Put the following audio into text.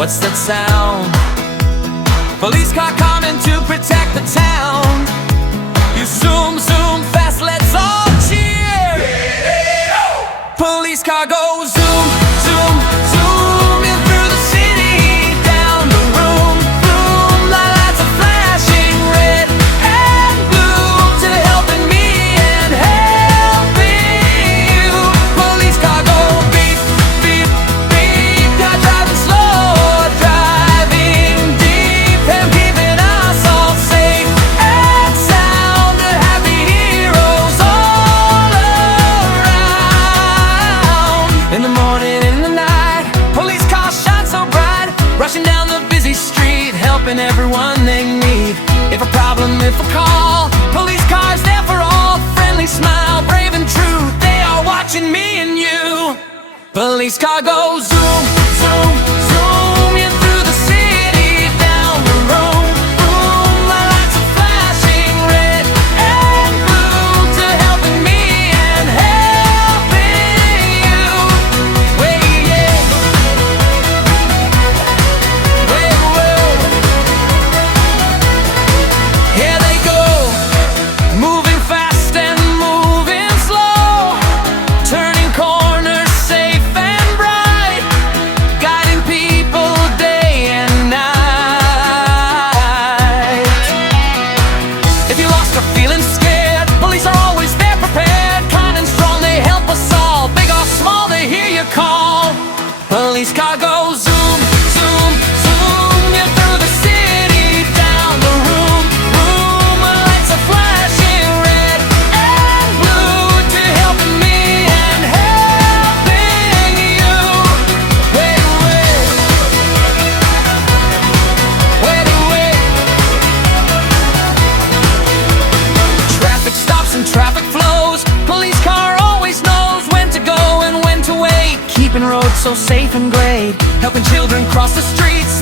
What's that sound? Police car coming to protect the town. You zoom, zoom fast, let's all cheer. Police car goes zoom, zoom, zooming through the city, down the room, room. The lights are flashing red and blue to helping me and helping you. Police car go beep, beep, beep. Got driving slow, driving deep, and keeping us all safe and sound. The happy heroes all around. In the morning, in the night, police cars shine so bright, rushing down the busy street, helping everyone they need. If a problem, if a call, police cars there for all. Friendly smile, brave and true, they are watching me and you. Police car goes zoom, zoom, zoom, you through the city, down the road, room. The lights are flashing red and blue to helping me and helping you. Way, yeah. Way, whoa. Here they go, moving fast and moving slow, turning corners safe and bright, guiding people day and night. If you're lost or feeling scared, police are always there prepared, kind and strong, they help us all, big or small, they hear your call. Police car goes zoom, zoom, zoom, you through the city, down the room, room. The lights are flashing red and blue to helping me and helping you. Wait, wait, wait, wait. Traffic stops and traffic flows, police car always knows when to go and when to wait, keeping roads so safe and great, helping children cross the streets.